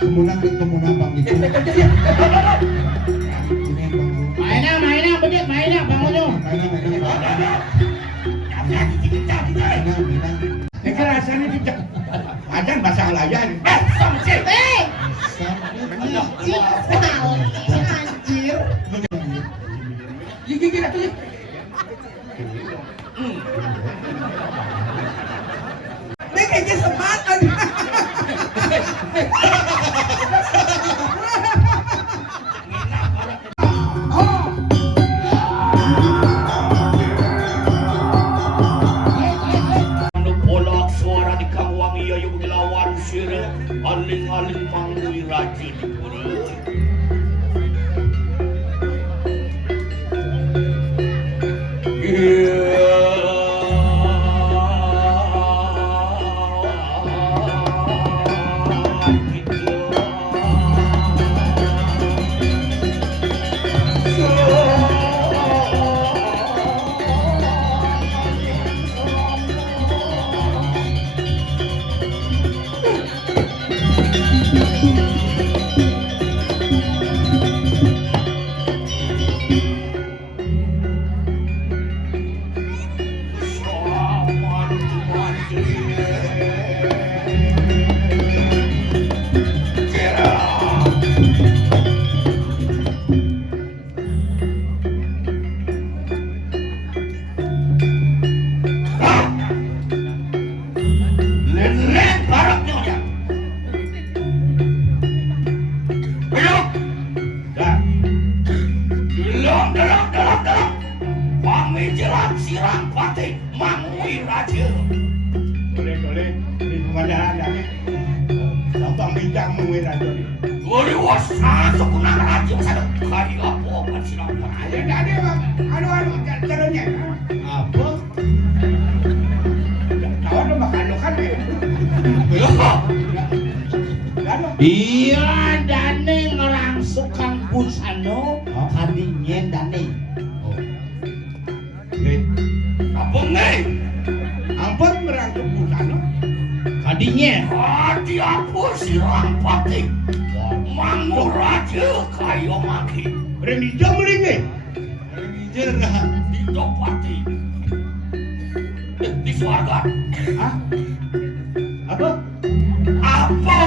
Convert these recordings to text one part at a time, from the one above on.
kemunang bang itu. Mainan, bener, mainan, bangun dong. Ini kan rasanya dicek. Ajan bahasa Alayan. Sama sih. Anjir. Gigi atuh. Ini kayaknya semat aja. Aling-aling mangui rajin Iya, Dane ngerangsuk kampus kadinya Dane. apa nih? Ampun merangkep busana. Kadinya. Hati aku sirang pati mangur aja kayo maki Renija melingi. Renija lah. di topati di suarga. Hah? Apa? Apa?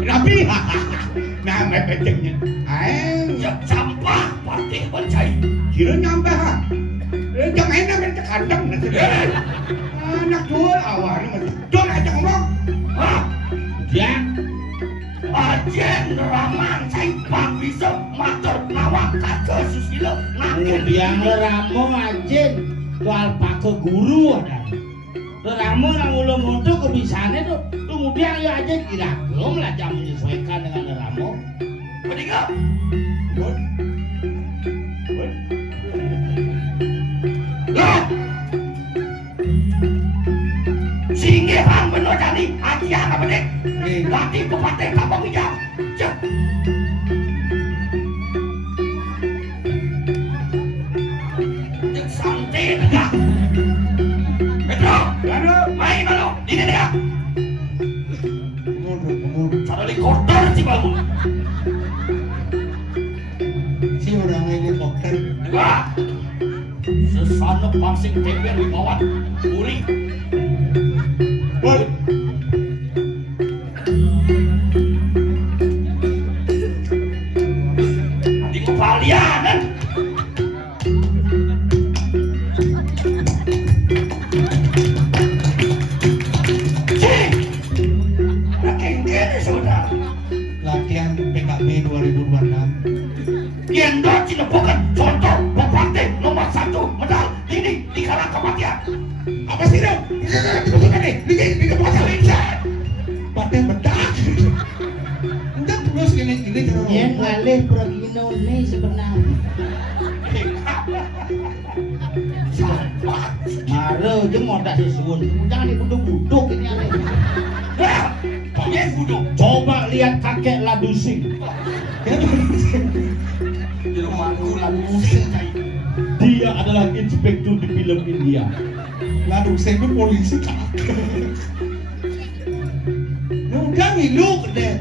Rapi. Nah, mepetnya. Ya sampah pati bancai. Kira nyampe ha. Jangan enak kan kandang nanti. Anak jual awalnya masih. Jual aja ngomong. Hah? Ya. Ajen ramang cai pak bisa matur nawang kagak susilo nangkep. Kemudian Ramo anjing soal pak ke guru ada. Ramo nang ulung untuk kebisaannya tuh. Kemudian ya aja diragam lah jam menyesuaikan dengan Ramo. Meninggal. Loh. Singgihan bener jadi hadiah apa dek? Lati pepatah kampung hijau. Cek. Cek santai enggak? Pedro, main malu, ini enggak? Cara recorder sih bangun. Si orang ini dokter. Wah, sesana pangsing tempe di bawah uri. Boy. Di kepalianan. Cing, rakyat sudah. Latihan PKB 2026. Gendot cilepokan contoh bupati nomor 1 medal ini di kalangan kematian. Apa sih dong? Ini pasal insan. Pakai bedak. Enggak terus gini terus. Yang ngalih progino ini sebenarnya. Mare je mau tak disuun. Jangan dibuduk-buduk ini aneh. Wah, dia buduk. Coba lihat kakek Ladusing. Dia adalah inspektur di film India. Lalu saya itu polisi kakak. Udah ngilu deh.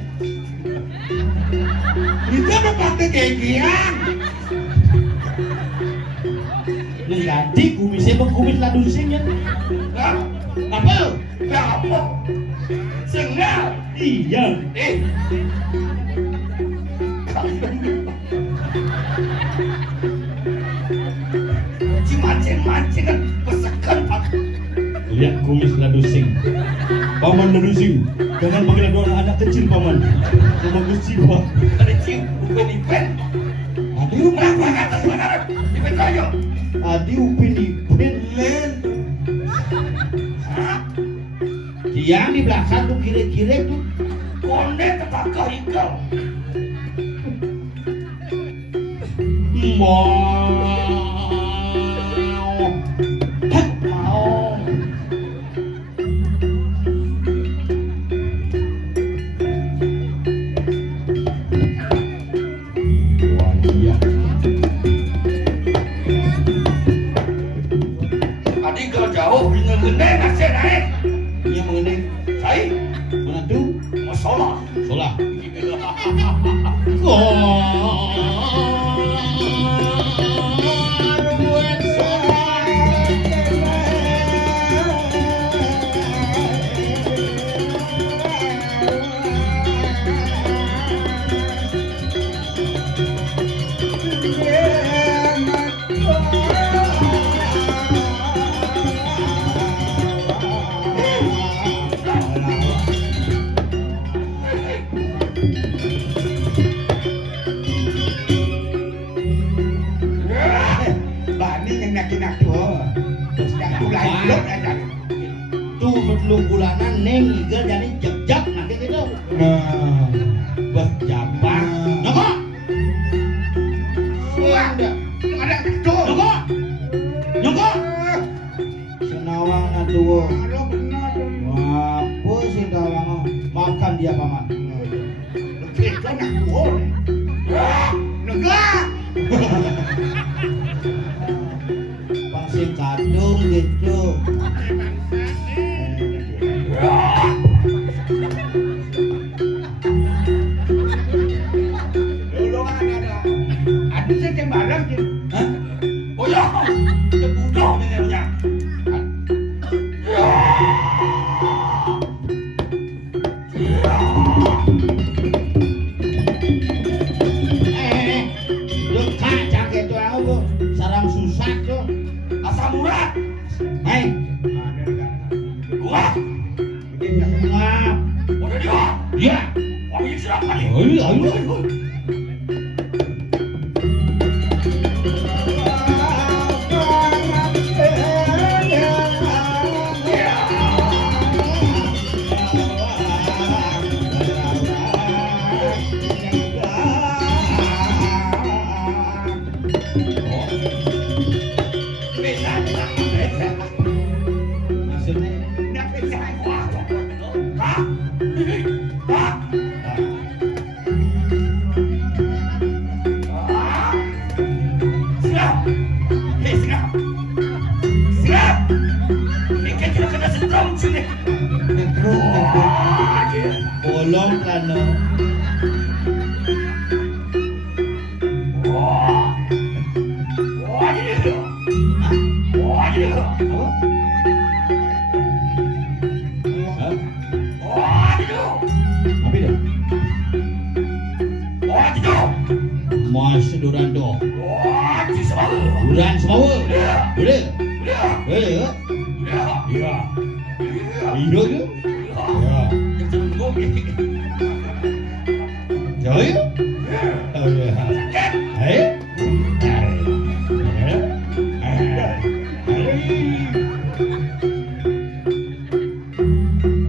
Pikiran. Ning ganti kumisnya bang kumis ladu sing ya. Hah? Apa? Apa? Sengal. Iya. Si mancing-mancing kan pesekan Pak. Lihat kumis ladu sing. Paman ladu sing. Jangan panggil ada anak kecil paman. Sama Gusti Pak. Ada cium upen-ipen. Adi Kenapa kata sebenarnya? Ipen koyo. Adi upin ipin. Len. Hah? Dia di belakang tuh kiri-kiri tuh. Konde tetap kahikal. Mau. Mau. Wah iya. Tadi kalau jauh dengan gede nasi naik. Ini mengenai Saya mana tuh? masalah. Solah. Bani yang nak tuh. Terus dah mulai blok aja. Tuh perlu bulanan neng iga jadi jejak nanti gitu. Nah, Berjabat. Noko. wah, ada tuh. Noko. Noko. Senawang na tuwo. Kalau benar, Apa sih tawang? Makan dia paman. kita nak tuh. Negara. Pasti kadung gitu. Dulu ada. Ada saya cembarang sih. Hah? Oh ya, kebutuh dengarnya. Lekak jaket tuh aku sarang susah tuh. Asam urat, Hai, gua, ngap. udah dia, Ya. orang ini siapa nih? Ayo. Maksudnya Nak saya. Hah? Hah? Siap. Hei, siap. Siap. Ini kan kita kena setrum sini. Wah, dia. bolong kan no. Wah. Wah, dia. Wah, dia. Hah? Wah, dia. Apa dia? Wah, dia. Mas duran do. Wah, dia selalu. Duran semua. Dia. Boleh? Dia. Boleh? Dia. Iya. Dia. Iya ke? Ya. Dia cembung ni. Jauh? Oh ya. Sakit. Hai.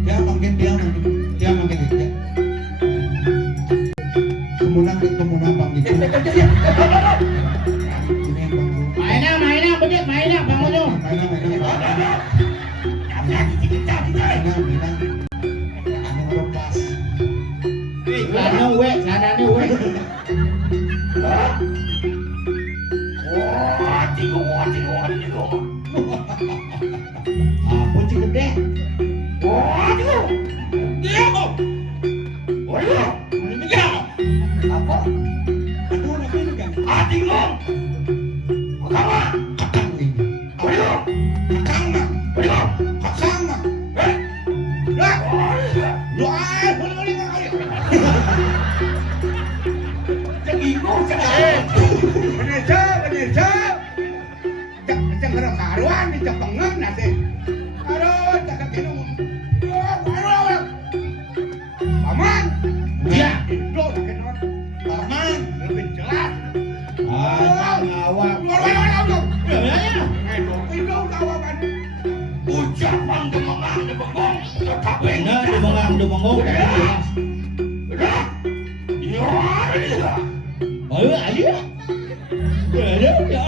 Dia makin dia makin dia. Kemudian bang gitu. Ini bang. Mainan, bedik, mainan, bangun tu. Mainan. Anu lepas. Sana wek, sana ni wek. Wah, tiga. Apa cik gede? Wah, tiga. Dia. Wah, dia. Apa? Aduh, Bener. Cak gerang karuan di cak pengeng nasi. Aduh, cak kena. Paman. Ya. Itu kena. Paman lebih jelas. Awak. Ya. Itu kawan. Ucapan demengang debengong tetap Benar demengong jelas. Ya. Ayo ayo. Ya.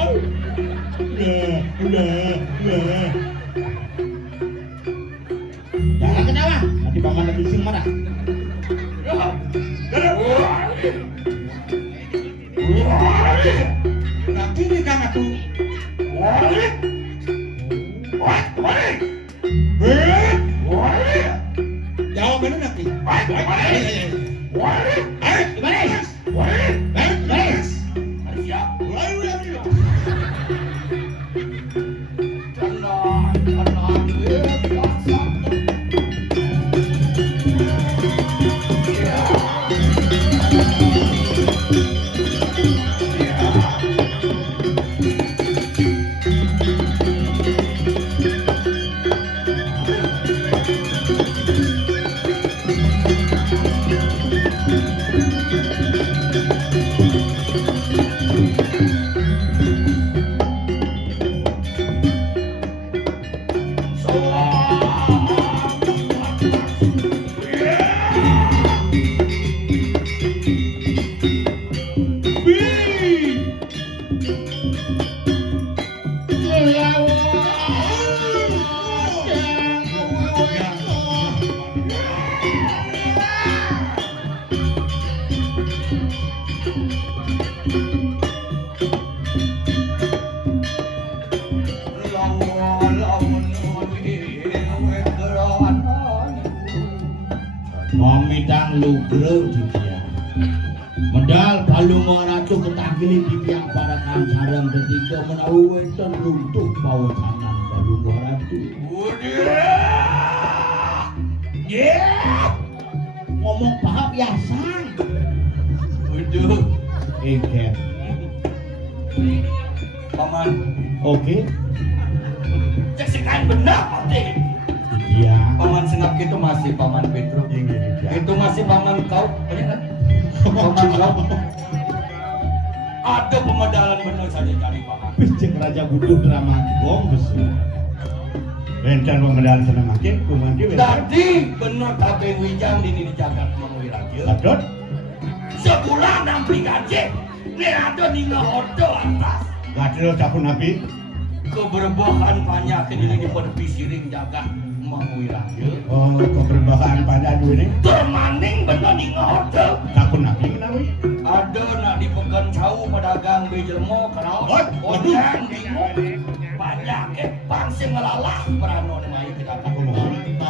Jangan ketawa, nanti paman lebih sing marah. Nanti ni kan aku. Jawab benar nanti. Baris. Mamidang lugreu dia. Medal balung ratu ketagili di tiang parakan sareng ketiga menawi wonten runtuh pawecanan balung ratu. Ngomong paham biasa. Waduh, Engker. paman, Oke. cek sekan benar pati. Iya. Paman senap itu masih paman Petro. Itu masih paman kau, benar kan? Paman kau. Ada pemedalan benar saja jadi paman. Cek Raja Butuh Dramangkong besul. Bencan pemedal senang makin, kumanti Tadi benar kabeh wijang ini di jagat mengwiraja. Adot. Sebulan nampi gaji. Ini ada ninggal ordo atas. Gadel capun nabi. Keberbohan banyak ini di pisiring jagat mengwiraja. Oh, keberbahan pada duit ini. Termaning benar ninggal ordo. Capun nabi kenawi. Ada nak dipegang jauh pedagang bejelmo keraos. Waduh. Odang bingung. Banyak pangsi ngelalah peranon mai kita Kumaha?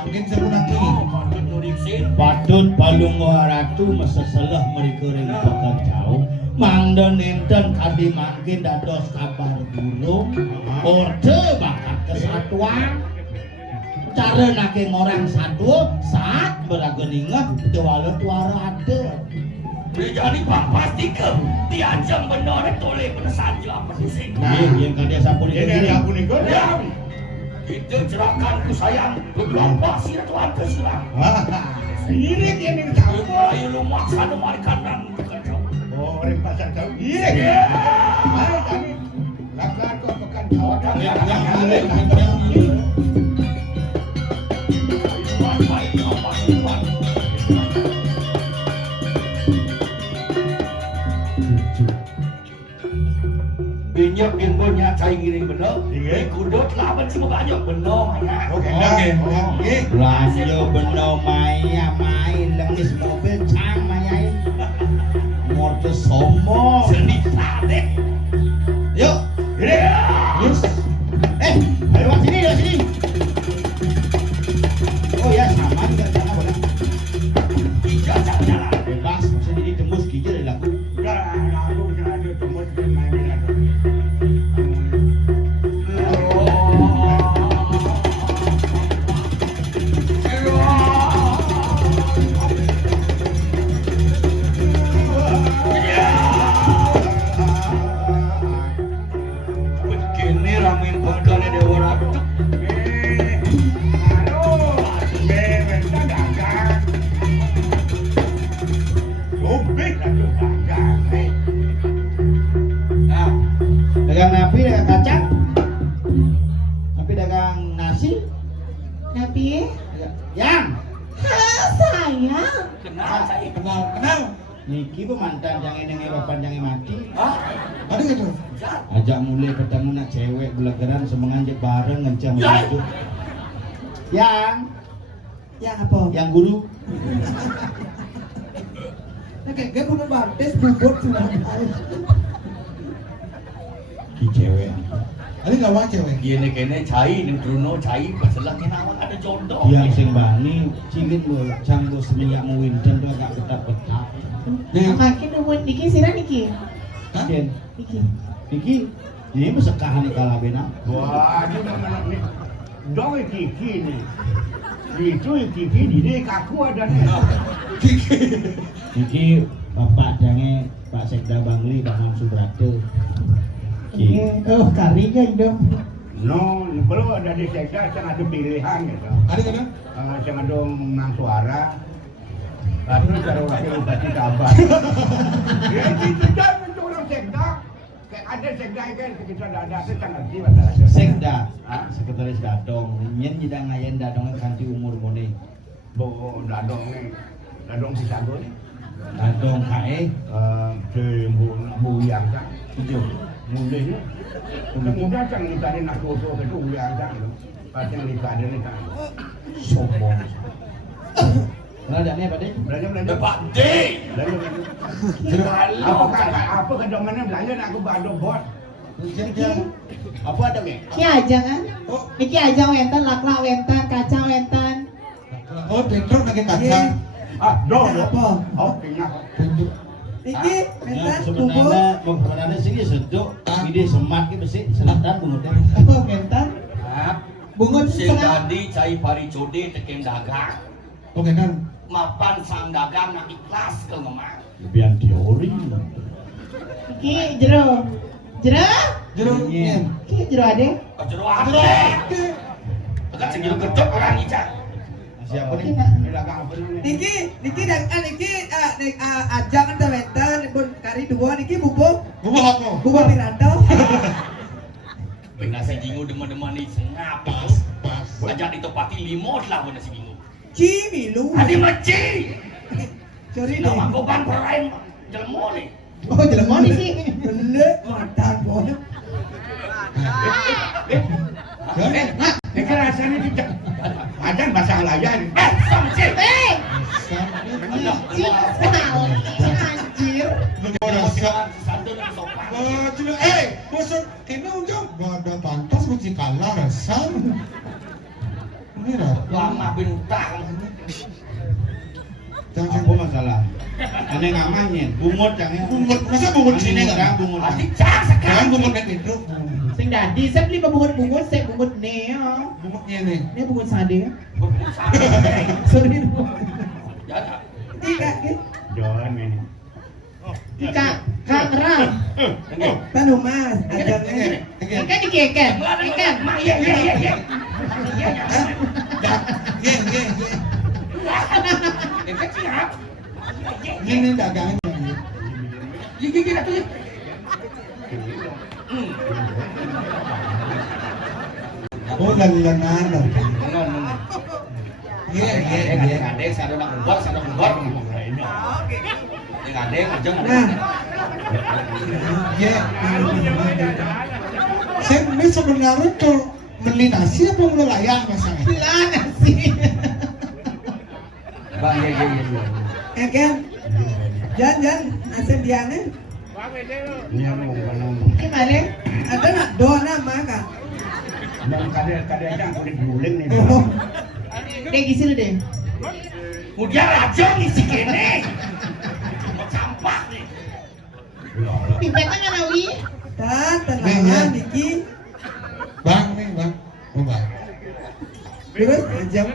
Mungkin sebenarnya patut nuriksin. Patut balung ratu meseselah mereka ring pekan jauh. Mangda ninten kadi makin dados kabar burung. Orde bakat kesatuan. Cara nake orang satu saat berageningah tewalet warade. Jadi pak pasti ke diancam benar toleh benar saja apa sih? Yang kade sampun itu Ini gini. capun ikut. Ya, itu cerahkan ku sayang beberapa sih tuan keserang. Ini yang Ayo capun. mulai lu maksa nu mari kanan kacau. Oh, orang pasar tahu. Iya. Ayo kami. Lakukan kau pekan kawakan. Binyak yang punya cai ngiring bener. Iya. Kudut lawan semua banyak bener maya. Oke, oke. Belanja beno maya main lengis mobil cang mayain. Morte sombong. Seni sate. Yuk, Ini. yes. Ayo lewat sini, lewat sini. Oh ya, sama juga sana boleh. Tiga jalan. Bebas, maksudnya ini tembus kijil dilaku. Udah, lalu ada tembus dan main. Nah, saya Kenal. Niki pemantan yang ini ngeropan yang mati. Hah? Ada gitu. Ajak mulai ketemu nak cewek belegeran semenganjak bareng ngencam Ya. itu. Yang apa? yang guru. Nah, kayak punya baptis bubur sudah Ki cewek. Ada lawan cewek. Gini kene cai ning Bruno cai masalah kenawan ada jodoh. Yang sing bani cingin lo canggo seminyak mau winten tuh agak ketat-ketat. Nih, makin nungguin Niki sih Niki. hah? Jen, Niki. Niki, ini mesekahan kalah bena. Wah, ini mana nih? Doi Kiki nih. Itu Kiki di kaku ada nih. Kiki. Niki bapak jange Pak Sekda Bangli Bang Subrate. Ki. Oh, karinya itu. No, kalau ada di sekda, jangan ada pilihan gitu. Ada kan? Jangan ada menang suara. Lalu kalau lagi bupati kabar. Ya itu jangan untuk orang sekda. Kayak ada sekda kan kita ada jangan di masalah. Sekda, Hah? sekretaris Dadong, nyen jidang ngayen Dadong kanti umur mone. Bo dadong nih, dadong bisa gue. Dadong kae, Buyang kan. itu. Mulanya. Kemudian kan kita ada nak foto ke Buyang kan. Pasti kita ada nih kan. Sombong. Beradanya apa deh? Belanja. Pak D. Apa kedomannya belanja nak aku bado bos. Apa ada ke? Ki aja kan? Niki aja wenten, laklak wenten, kacang wenten. Oh, bentrok lagi kacang. Apa? Oh, minyak. Niki Ya, sebenarnya sih seduk, ide semat ki besi selatan bungutnya. Oh, wenten. Bungut Sing setengah. tadi cai pari code tekem dagang. Oke kan. Mapan sang dagang nak ikhlas ke memang. Lebihan teori. Niki jero. Jero? Iya. Ki jero ade. Jero ade. Bukan sing jero gedok orang ijak. Siapa nih? Niki dan Niki ajang ada wenten, bun kari dua Niki bubuk. Bubuk apa? Bubuk piranto. Nasi jingu demen-demen ni sengap. Ajak ditepati limot lah nasi jingu. Ci milu. Adi maci. Sorry deh. Nama goban perain jelmo ni. Oh, jelema nih sih. Belek mantan boy. Ini kan rasanya kita. Ada bahasa layan. Samci. Anjir. Santun dan sopan. Maksud kena ujung ada pantas mesti kalah rasam. Ini lah. Lama bintang. Apa masalah? Aneh ngamanya, bungut jangan. Bungut, masa bungut sini enggak enggak? bungut. Adi cak Jangan sekali. bungut kayak gitu. Sing dadi saya beli bungut-bungut, saya bungut neo. Bungutnya nih. Ini bungut sade. Berusaha. Sorry. Ya tak. Tiga gitu. Jangan ini. Kak Ram. Tanu Mas, ajarnya. Ikan dikeken. Ikan. Ya ya ya ya. Ikan siap. Ini dagangan. Gigi dah tu. Oh, lan-lanan loh. Iya. Ada saya nak buat, saya nak buat. Ada aja Nah, Iya. Saya ini sebenarnya tuh beli nasi apa beli layak masalahnya? pelana sih. Bang ya ya. Kan? Jangan asal diane. Iya, mau Gimana? Ada nak dona maka. Dan kadang-kadang aku diguling nih. Oh. Dek gisil deh. Kemudian raja ngisi kene. Sampah nih. Pipetnya nggak nawi. Tenang, Niki. Bang nih, bang. Oh, bang. Terus jam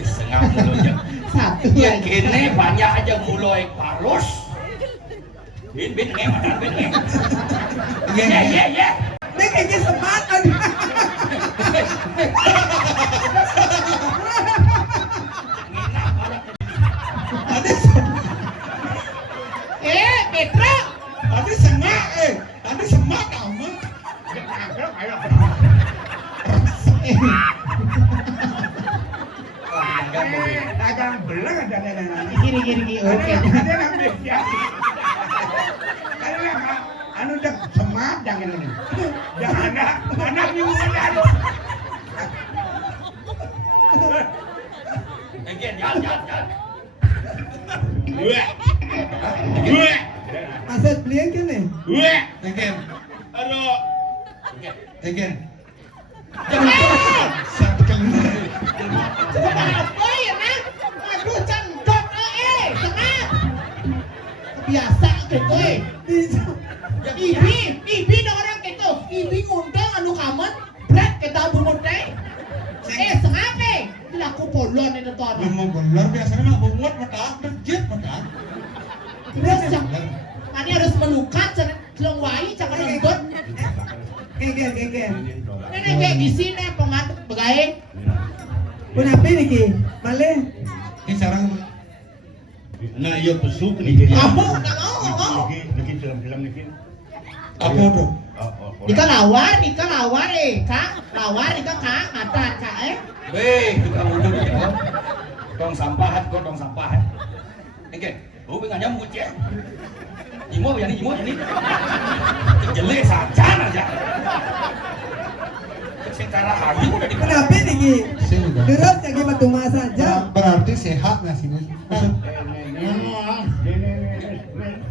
Sengap mulutnya. satu Yang lagi. kene banyak aja mulai parus. Bin ngemat bin. Ya ya ya. Ini kayaknya semangat. Petra. Ada semak, ada semak amat. Dagang sebelah ada nenek. Gini, oke. Ada yang beda. Karena anu dak semadang ini. Dah anak minggu ada. Again, jangan. Gue. Maksud belian kan nih? Gue. Again. Aduh. Again. Satu kali. Apa ya, Nak? Aduh, cangkok tengah. Biasa gitu, Ibi na orang gitu. Ibi ngundang anu kaman, berat kita bungut sengape. Laku polon itu tuan. Memang benar biasanya nak bungut mata, berjet mata. Terus ini harus melukat, celong wai, jangan nonton. Geng. Ini kayak di sini pengat begaeng. Kenapa nih ki? Male? Ini sekarang Nah, iya pesuk nih. Kamu nggak mau. Niki film-film niki. apa tuh? Ika lawar, Kang. Lawar, Kang, ngatan, Kak, Weh, kita udah dijawab. Tong sampahan, kok tong sampahan. Oke, nggak nyambut ya. Imo ya ini. Jelek saja aja. Secara hari udah di. Kenapa nih ki? Terus lagi matuma saja. Berarti sehat nggak sih?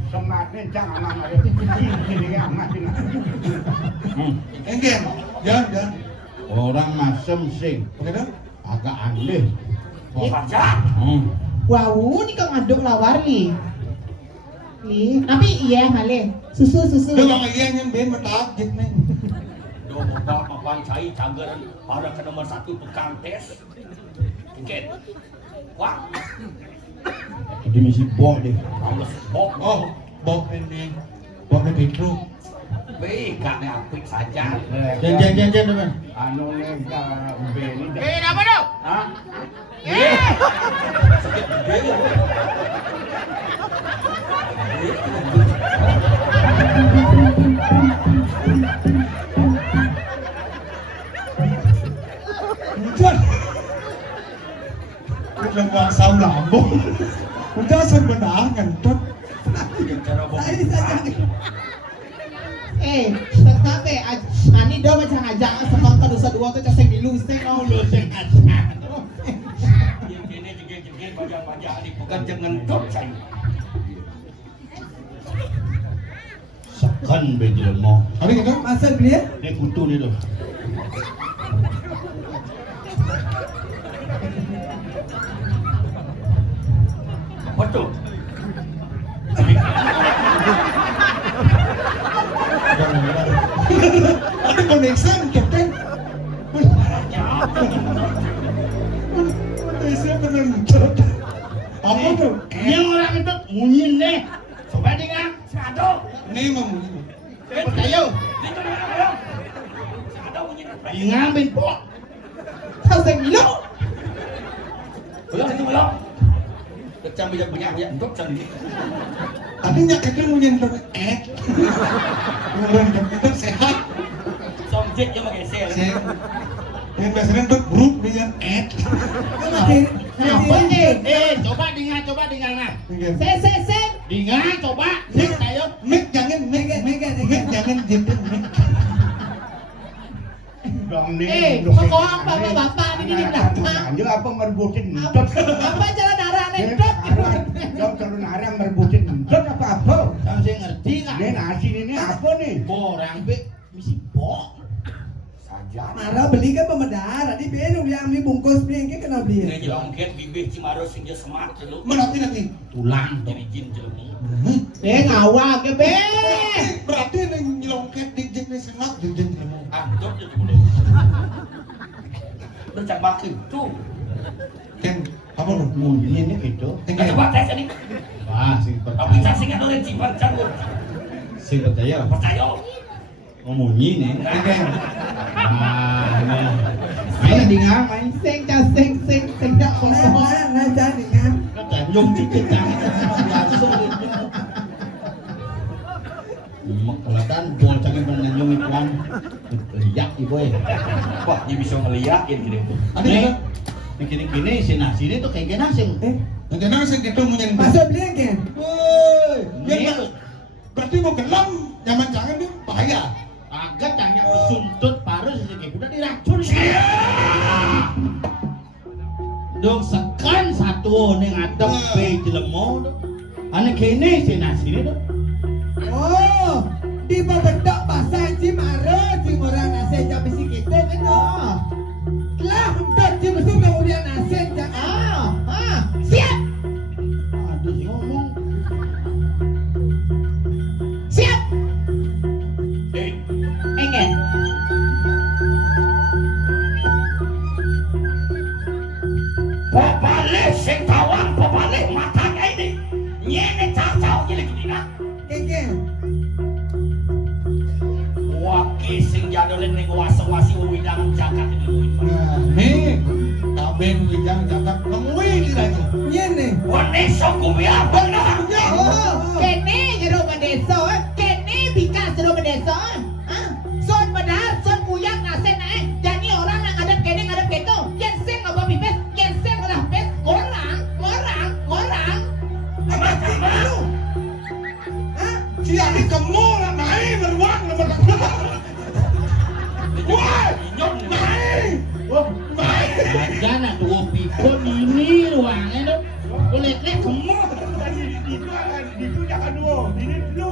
Sematnya jangan amat ini amat ini. Enggak, jangan. Orang masem sing Oke dah. agak aneh. Oh, saja. Wow, ini Kang aduk lawar nih. Tapi iya male. Susu. Udah bang iya yang ben metak gitu nih. Dua bapak mapan cai canggaran pada ke nomor 1 tukang tes. Oke. Wah, Jadi misi bok deh. harus bok. Oh, Bob ini Petro. Wih, gak apik saja. Jangan teman. Anu lega beni. Apa dong? Hah? Sakit gede. Udah bang sau lambung. Udah sebenarnya ngentut. Cara bok. Tetapi ani do macam ajak sekong kedosa dua tu cak milu sing mau lu sing ajak. Ini juga baca-baca di bukan jangan top cai. Sekan bejel mau. Hari kita Masal beli? Dia kutu ni tu. Betul. ada koneksi captain. Saya benar ngentut. Apa tuh? Yang orang itu munyin deh. Coba dengar. Sado. Ini mau. Percaya. Itu dia orang. Sado punya. Ingat ben pok. Kau sing milu? Belum itu belum. Kecam banyak untuk sendiri. Tapi nyakitin mau nyentuh Ngurang itu sehat. Somjet yang pakai sel. Saya yang biasanya tuh grup dia Apa ni? Coba dengar nah. Se. Dengar coba. Sing tayo. Mik jangan mik jangan jemput mik. Pokok bapak ini belakang. Anjir apa merbutin Apa jalan arah nendok? Dok turun arah merbutin apa? Kamu sing ngerti kan? Ini nasi ini apa nih? Borang be misi bok. Saja. Marah beli kan pemedar. Tadi beli yang beli bungkus beli yang kena beli. Ini jongket bibir Cimaros sing dia semat dulu. Nanti. Tulang Jadi jin jelemu. Ngawak ke be. Berarti yang nyelongket di jenis semak jenjen kamu. Antuk itu boleh. Bercak baki tuh. Ken, apa lu? Munyin ni itu. Coba tes ini. Wah, sing Tapi percaya. saksi kan oleh cipan campur. Sing percaya. Percaya. Oh munyi ni. Ken, Wah, ni. Main dengar main. Sing dak kosong. Nah jadi kan. Kata nyung cicit jangan langsung. Makalatan bol canggih pernah nyung ikuan. Liak ibu. Wah, dia bisa ngeliatin gitu. ada kan? Kini-kini si nasi ini tuh kayak nasi. Nanti saya ketemu yang Masuk beli kan? Woi, Ini berarti mau kelam, zaman jangan dia bahaya. agak tanya kesuntut paru sih kayak udah diracun. Dong sekan satu nih ngadep pe jelemo tuh. Ane kini si nasi ini tuh. Oh, di pembentuk bahasa Cimara, Cimara nasi jam bisi kita kan? Lah, untuk Cimusu kemudian nasi jam. Siap. Aduh si ngomong. Siap. Eh, Enggak. popale sing tawang popale matanya ini. Nyene cacau nyele gini Enggak. Waki sing jadolin ning wasa-wasi widang jagat ini. Nah, nih, kabin wijang jagat ngemui kiranya. Nyene. Wani sokumia benar. Kene jero mendeso, kene bikas jero mendeso. Son benar, son kuyang nasi naik. Jadi orang yang ngadep kene ngadep gitu. Yang sing ngapa pipes, yang sing ngolah pes. Orang. Si Adi kamu lah naik beruang nomor. Woi, naik. Aja nak dua pikun ini ruangnya tuh. Boleh-boleh semua. Itu jangan dulu, ini dulu.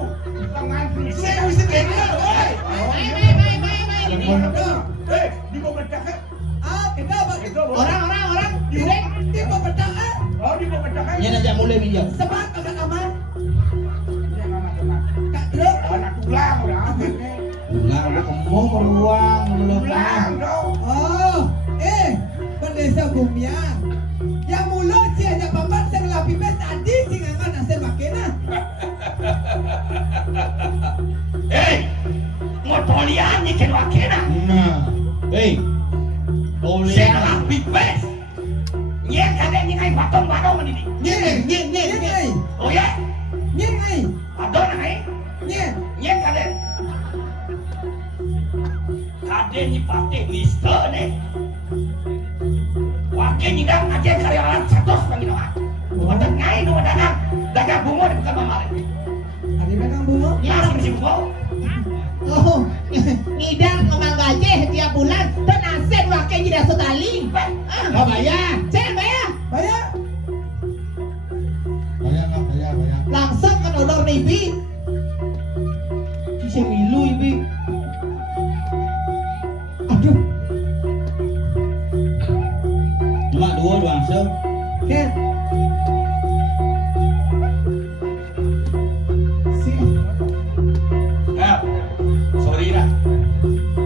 Tangan Saya bisa kena, woi. Di bawah bercakap. Orang. Direk, dia mau bertahan. Oh, di bawah bercakap. Ini aja mulai bijak. Sebab akan aman. Anak Kak Dek. tulang udah aman. Ulang udah kemo beruang belum Tulang dong. Oh, pendesa Gumiang. Yang mulut sih aja papat sing lapi pes tadi sing angan nasi makena. Ngotolian nyikin wakena. Nah, Sing boleh. lapi pes. Nyen kade nyingai batong-batong ini. Nye. Oh ya, Nye. adon ai. Nye. Nyen kade. Kade nyipate mister nih. Wakil nyidang aja karyawan 100 panginoan. Wadah ngai nu dagang bunga di bukan mamare. Ada dagang bunga? Langsung si bunga. Oh, ngidang ngomong gaji tiap bulan. Dan aset wakil nyidang setali. Nggak bayar. Saya bayar. Bayar. Bayar. Langsung ke honor nibi. Si milu ibi. Aduh. Cuma dua doang sel. Ken. Nah, sorry dah.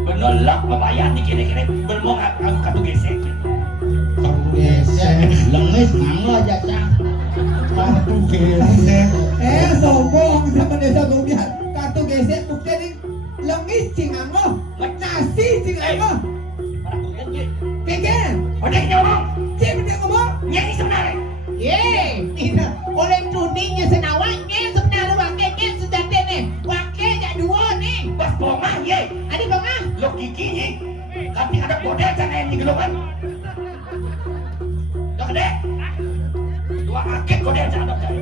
Bener lah membayar dikit-dikit. Belum aku katu gesek. Gesek. Lengis nganglo aja cang. Kartu gesek. Sombong sama desa Gumiang. Kartu gesek bukti nih. Lengis cingango. Nasi cingango. Merakukan je. Keken. Udah nyomong. Cik benda ngomong. Nyanyi sebenarnya. Ini oleh tuningnya senawanya sebenarnya wakilnya sudah nih. Wakilnya dua nih. Bas pomah ye. Ada bangah. Lo giginya. Tapi ada model kan yang digelokan. Udah gede. Dua akit kodel jangan ada cari.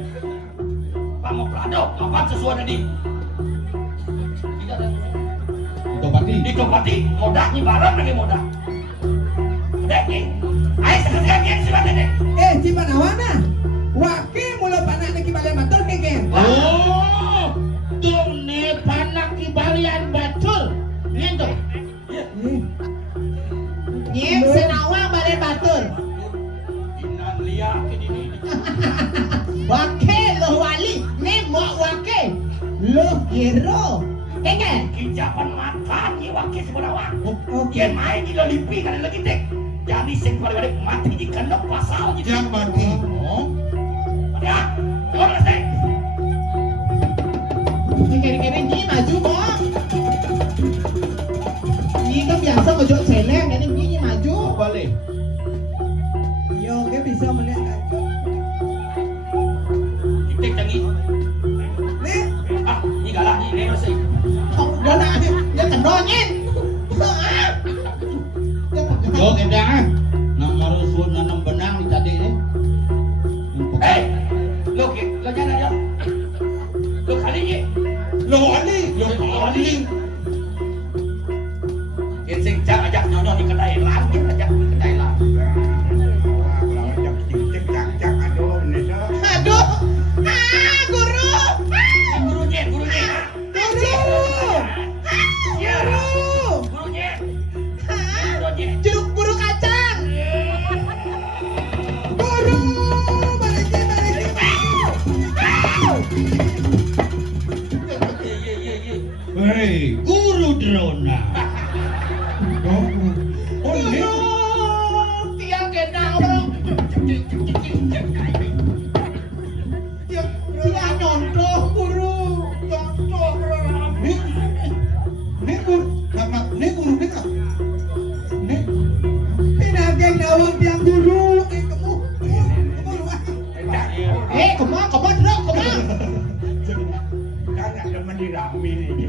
Pamo Prado, apa sesuai tadi? Tidak ada. Topati. Di Topati, modalnya barang lagi modal. Gede nih. Ayo sekali-sekali si Bate deh. Cimanawana. Wakil mula panak lagi balik betul keken. Oh, tuh nih panak kibalian betul. Nyentuh. Nyem senawa balik betul. Inan liak ini. Wakil lo wali. Nih mau wakil. Lo hero. Keken. Kijapan matanya wakil sebenarnya. Oke. Dia main di Lolipi kan lagi tek. Jadi sing balik mati di kandang pasal gitu. Yang mati. Oh, Ya, jangan selesai. Keren-keren Nyi maju kok. Nyi kan biasa ngejok celeng, ini Nyi maju. boleh. Yo, dia bisa melihat kacau. Titik tangi. Nih, Ah, ini galak ni, ini sih. không đó là dia kendor nyen. Yo kita nomor suun Lo jangan ya. Lo kali ini. Lo Ali. Sing ajak nyonya di kedai langit ajak di kedai langit. Kalau ajak cicik cak aduh ini so. Aduh. Guru. Gurunya. Guru. Ya. Guru. Gurunya. Jeruk buru kacang. Guru. Balik. Hei, Guru Drona. Oh ini. Tiang gendang bro. Tiang nyontoh guru. Nyontoh bro. Ini guru. Nama ini guru ini kan. Ini. Pinageng nawang tiang guru. Kemana bro, kemana? Kan ada mendirami ini.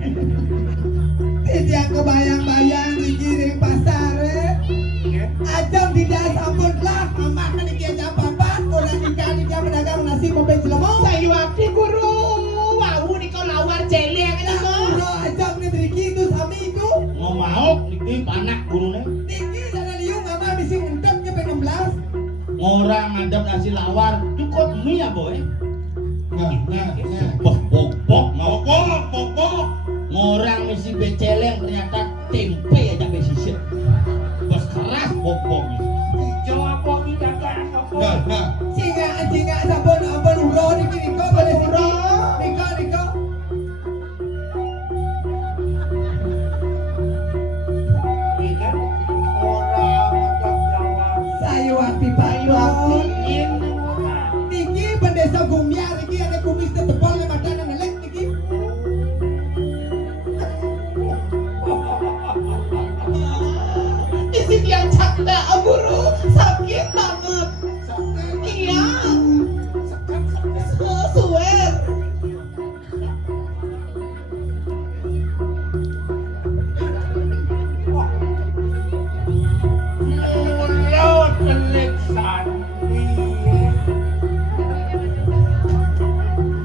Tiang kebayang-bayang dikirim pasar. Ajam tidak sampun lah, makan iki aja apa-apa. Orang nikah pedagang nasi mobil jelemo. Saya waktu guru. Wau niko lawar jelek ini kok. Bro, ajam nih driki itu sami itu. Ngomong niki panak gurune. Tinggi sana liung mama misi untepnya pengen 16. Orang ngadep nasi lawar cukup mie ya boy. Nah. Bok ngorang misi beceleng ternyata tempe aja besisir. Bos keras bok-boknya. Jawab kok tidak kan apa. Nah. Singa sabun apa ulo niki niko boleh sini. Niko. Sayu api payu. Niki pendesa Gumiar niki ada kumis tebal yang badan melek niki. Isi tiang cakda guru sakit banget. Iya. Suwer. Mulut telik sandi.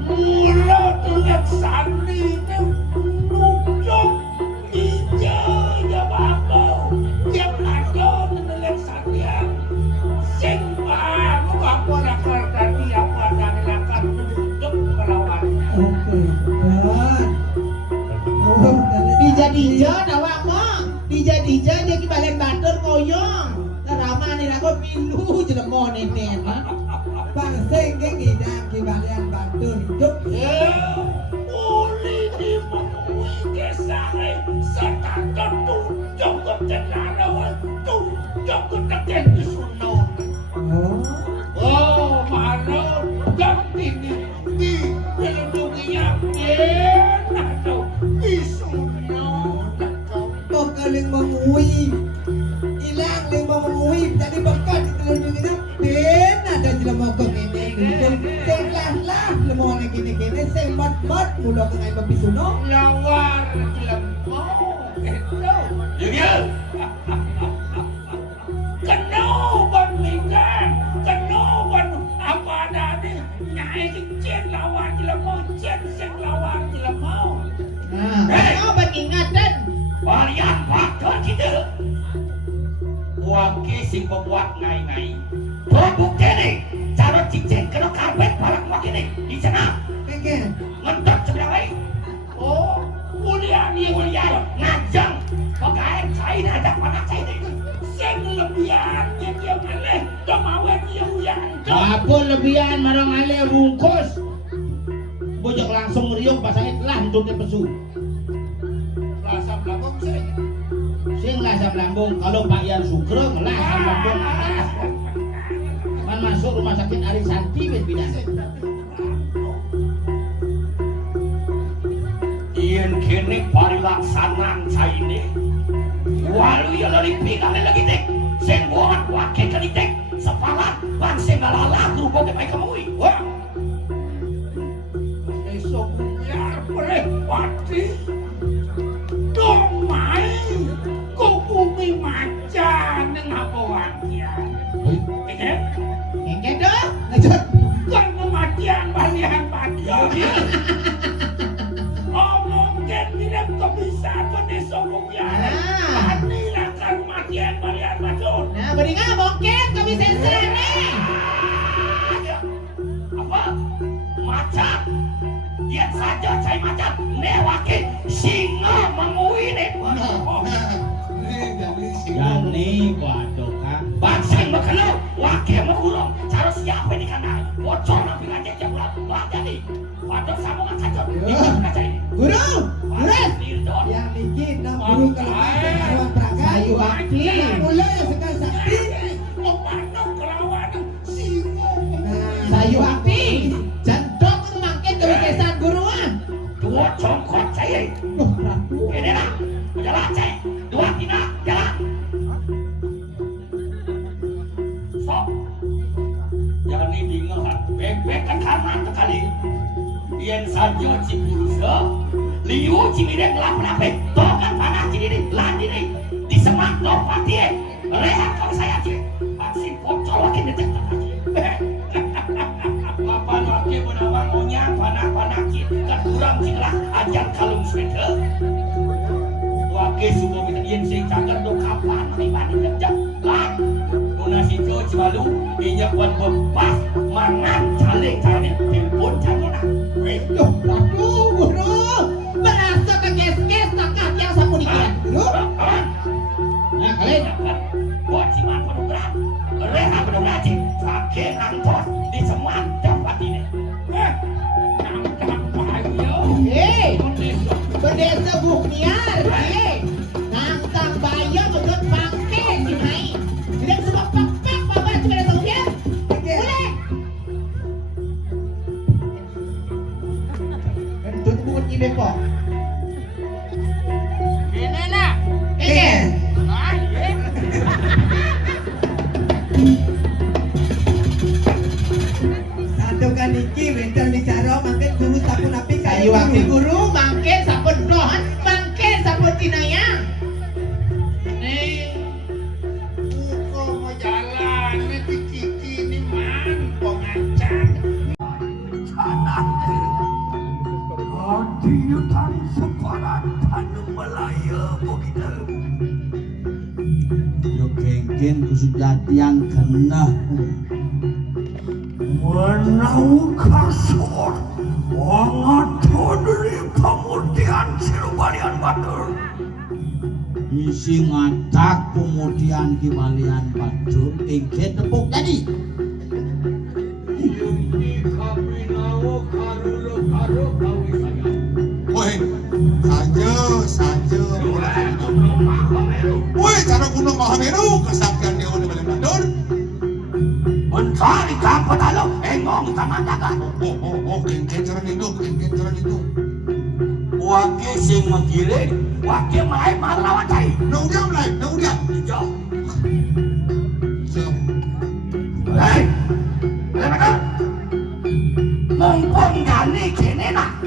Mulut telik sandi itu nunjuk hijau ya bakau. Tiap lanjut telik sandian. Sing baru apa nakal tadi apa dari nakal nunjuk kelawannya. Dija nawak mah. Dija dia ki balen batur koyong. Rama ni aku pindu jelemo nene mah. Pangseng ke ngidang ki balen batur hidup. Uli di menemui kesare serta tunjuk ke cenarawan tunjuk ke teken isunon. Oh, malu ganti di melindunginya enak tuh isunon. Pakaling mengui. Ilang ling mengui jadi bekat dilindungi ben ada jelemo ke ngene hidup. Sing lah lemo nek kene sing mat mulo ke ngai babisuno. Lawar jelemo gitu. Ya. Kenoban minggan, kenoban apa ada nih nyai kencing lawar jelemo, sing lawar jelemo. Kau ingatan. Varian faktor kita. Waki si pembuat ngai-ngai. Terbukti nih, cara cincin kena karpet barang waki nih di sana. Keke. Ngentot sebelah baik. Oh, mulia ngajang. Pegawai China ada panas China itu. Sing lebihannya dia malih, kemauan dia uyan. Apa lebihan marang ale bungkus. Bojok langsung meriuk pasangit lah untuk pesu. Rasa belakang sih. Sing lah asam lambung kalau Pak Yan Sugro ngelah asam lambung. Man masuk rumah sakit Arisanti beda. Ien kini parilaksanaan China. Walu ya dari pindah lagi tek. Sing buat wakil kelitek. Sepalan bang sing galala grupo ke baik kemui. Wah. Esok biar boleh pati. Dong main. Kok bumi macan ngapa wakian. Ini? Keke dong. Kan kematian balian Ya. Mungkin tidak bisa pendesong ya. Inilah kematian Marian Batur. Nah, beringat mungkin kami sensor nih. Apa? Macan. Dia saja cai macan. Newake singa menguini. Yani waduh kan. Bangsing bekelau. Wakil mengurung. Cara siapa di kanan. Bocor nanti ngajak jam ulang jadi. Waduh sambungan saja. Guru, Gures. Yang bikin nam guru kelamaan sekarang praga. Sayu bakti. Mulai sekarang sakti. Sayu bakti. Jendok itu makin kebiasaan guruan. Dua congkot saya. Ini lah. Jalan saya. Dua tina jalan. Sok. Jangan dibingungkan. Bebek kan kanan sekali. Yang saja cipurusa. Liu cimirek lap-lapek. Tokan panah ciri landini. Di semak dong patie. Rehat kalau saya ciri. Vaksin pocol wakil detektor lagi. Papan wakil menawang onyang panah-panah ciri. Kan kurang cinglah ajar kalung sepeda. Wakil subuh minta ien sing cagar do kapan dibanding kerja. Lah. Nuna situ cibalu. Inyak wan bepas. Mangan caleg-caleg. Telepon canggina. Duh, aduh, guru. Berasa kekes-kes takat yang sapu dikit. Guru. Nah kalian Buat si man penunggang. Reha penunggang cik. Sakit angkos. Di seman dapat ini. Nangkap bayo. Berdesa bukniar. Nangkang bayang menurut pangke sinai. Tidak sebab pak-pak bapak cuma datang dia. Boleh. Kentut buat ibe kok. Ini nak. Satu kan iki wentel bicara makin guru sapun api Sayu waktu guru mangkin sapun dohan, mangkin sapun tinayang. Nih. Buko mau jalan. Ini kiki ini man. Pengacan. Adiutan separan tanum Melaya begitu. yo kengken kusujatian kena. Menau kasur. Wangato dari kemudian Silubarian Batur. Isi ngatak kemudian Kibalian Batur kengken tepuk tadi. Ini kapinawo karulo karo kawi saya. Woi, saja. Woi, cara gunung Mahameru kesaktian dia udah balik Batur. Mencari kampung lalu engong tangan dagan. Oh, kengken cara itu. Wakil sing menggiling, wakil main lawan cai. Nah udah. Hijau. Hei, mereka mumpung gani kini nak.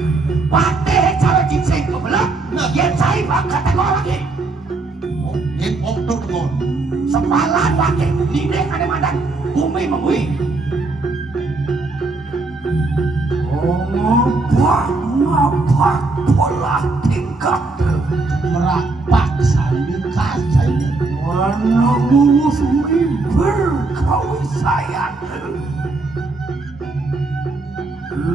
Wakil cara jinsing kebelah, yang cai bang kategori lagi. Tuh. Sepalan wakil, nidek ada mandan, bumi mengui. Ngapak pola tingkat. Merapak sambil kaca ini. Mana lulus berkawisayan.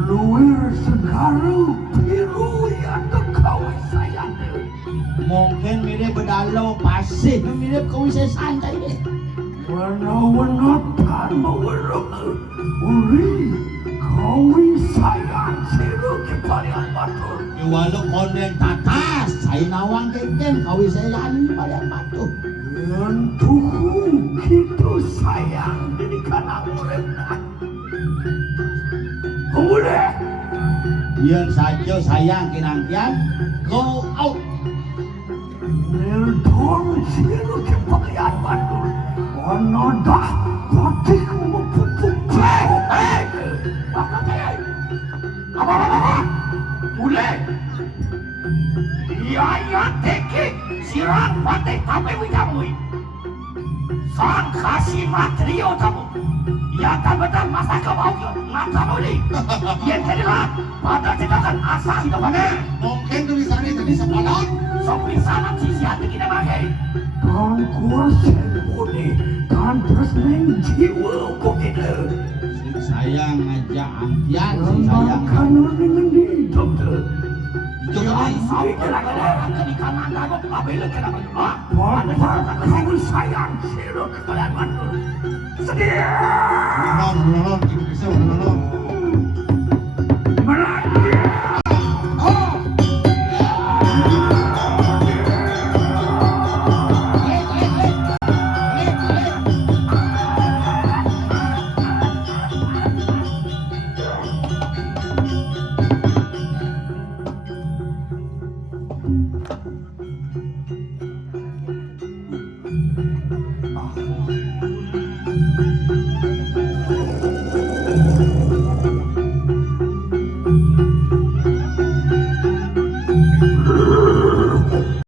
Luir sekarang biru yang kawisayan. Mungkin mirip bedalau pasir, mirip kawisasan tadi. Wana-wanatan mawarang uri kawisayan siro Kibalian Batur. Walau konden tatas, saya nawang kengken kawisasan Kibalian Batur. Yang tuhu kita sayang di kanang urepna. Pemuda. Yang saja sayang kinangkian, go out. Nilton siro Kibalian Batur. Ana dah batik memupuk. Apa? Mulai. Iya teki sirang batik tapi wijamui. Sang kasih matrio kamu. Ya kan betul masa kau mau ngata nuli. Yang jadilah pada cetakan asal itu mana? Mungkin tulisannya tadi sepalah. Sopir sana sisi hati kita pakai. Kan kuasa budi, kan terus neng jiwa kok kita. Sayang aja ampian si sayang. Kanur dengan di dokter. Jangan sampai kadang-kadang ke di kanan aku apabila kena berdua. Ada cara sayang siruk kalian mana? Sedih. Mohon